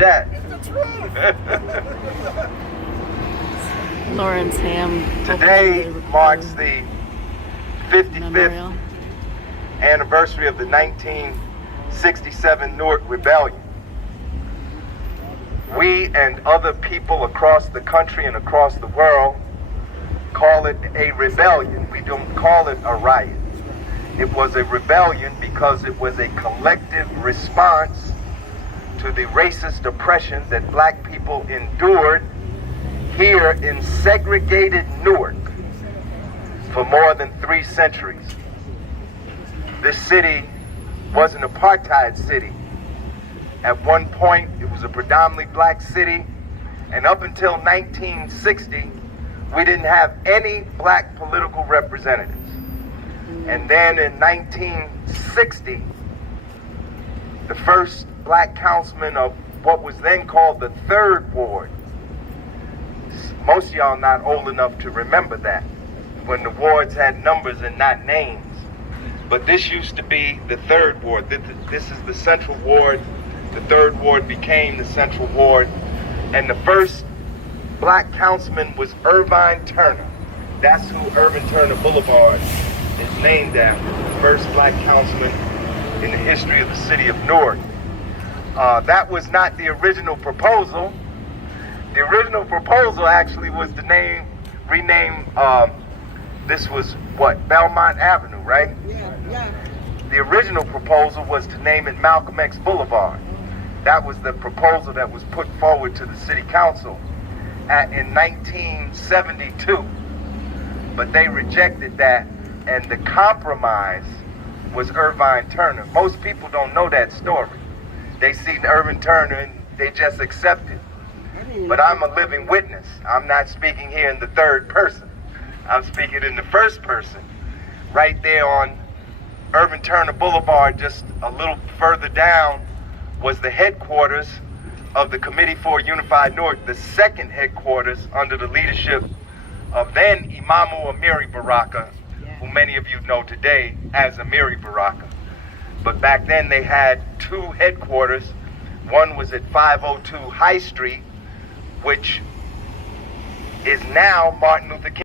chat. Lawrence Hamm. Today marks the 55th memorial anniversary of the 1967 Newark Rebellion. We and other people across the country and across the world call it a rebellion. We don't call it a riot. It was a rebellion because it was a collective response to the racist oppression that black people endured here in segregated Newark for more than 3 centuries. This city was an apartheid city. At one point, it was a predominantly black city, and up until 1960, we didn't have any black political representatives. And then in 1960, the first black councilman of what was then called the 3rd Ward. Most of y'all not old enough to remember that, when the wards had numbers and not names. But this used to be the 3rd Ward. This is the Central Ward. The 3rd Ward became the Central Ward. And the first black councilman was Irvine Turner. That's who Irvine Turner Boulevard is named after, the first black councilman in the history of the city of Newark. That was not the original proposal. The original proposal actually was to rename, this was what, Belmont Avenue, right? Yeah. The original proposal was to name it Malcolm X Boulevard. That was the proposal that was put forward to the city council in 1972. But they rejected that, and the compromise was Irvine Turner. Most people don't know that story. They see Irvine Turner and they just accept it. But I'm a living witness. I'm not speaking here in the 3rd person. I'm speaking in the 1st person. Right there on Irvine Turner Boulevard, just a little further down, was the headquarters of the Committee for Unified Newark, the 2nd headquarters under the leadership of then Imamu Amiri Baraka, who many of you know today as Amiri Baraka. But back then they had 2 headquarters. One was at 502 High Street, which is now Martin Luther King.